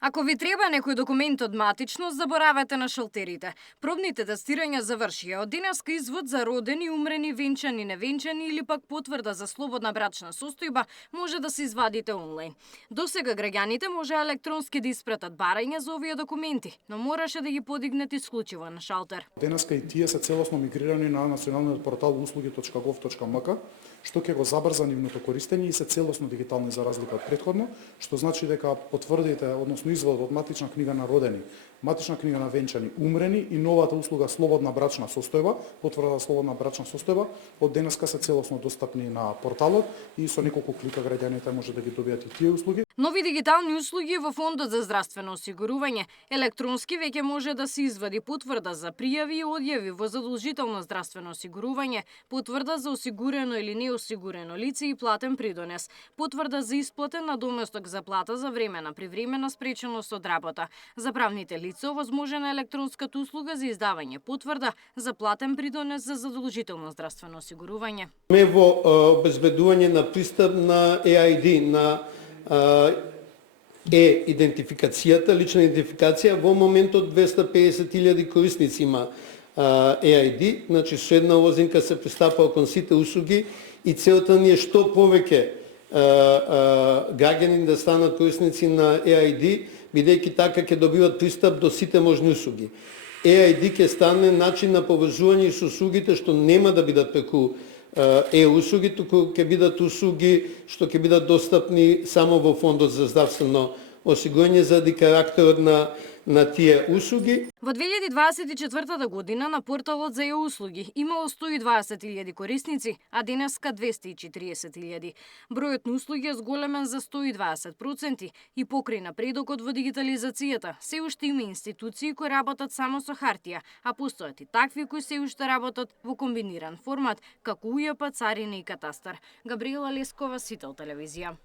Ако ви треба некој документ од матичност, заборавете на шалтерите. Пробните тестирања завршија. Од денеска извод за родени, умрени, венчани, невенчани или пак потврда за слободна брачна состојба може да се извадите онлайн. Досега граѓаните може електронски да испратат барање за овие документи, но мораше да ги подигнат исклучиво на шалтер. Денеска и тие се целосно мигрирани на националниот портал услуги.gov.mk, што ќе го забрза нивното користење и се целосно дигитални за разлика од претходно, што значи дека потврдите, односно изводот од матична книга на родени, матична книга на венчани, умрени и новата услуга слободна брачна состојба, потврда за слободна брачна состојба, од денеска се целосно достапни на порталот и со неколку клика граѓаните може да ги добијат и тие услуги. Нови дигитални услуги во Фондот за здравствено осигурување. Електронски веќе може да се извади потврда за пријави и одјави во задолжително здравствено осигурување, потврда за осигурено или неосигурено лице и платен придонес, потврда за исплатен надоместок за плата за времена привремена спреченост од работа. За правните лица овозможена електронската услуга за издавање потврда за платен придонес за задолжително здравствено осигурување. Во обезбедување на пристап на EID, на идентификацијата, лична идентификација, во моментот 250.000 корисници има EID, значи со една лозинка се пристапува кон сите услуги и целта ни е што повеќе граѓани да станат корисници на EID, бидејќи така ќе добиват пристап до сите можни услуги. EID ќе стане начин на поврзување со услугите што нема да бидат преку услуги, туку ќе бидат услуги што ќе бидат достапни само во Фондот за здравствено осигурување заради карактерот на тие услуги. Во 2024 година на порталот за услуги имало 120.000 корисници, а денеска 240.000. Бројот на услуги е зголемен за 120% и покрај напредокот во дигитализацијата, се уште има институции кои работат само со хартија, а постојат и такви кои се уште работат во комбиниран формат, како УЈП, царина и катастар. Габриела Лескова, Сител телевизија.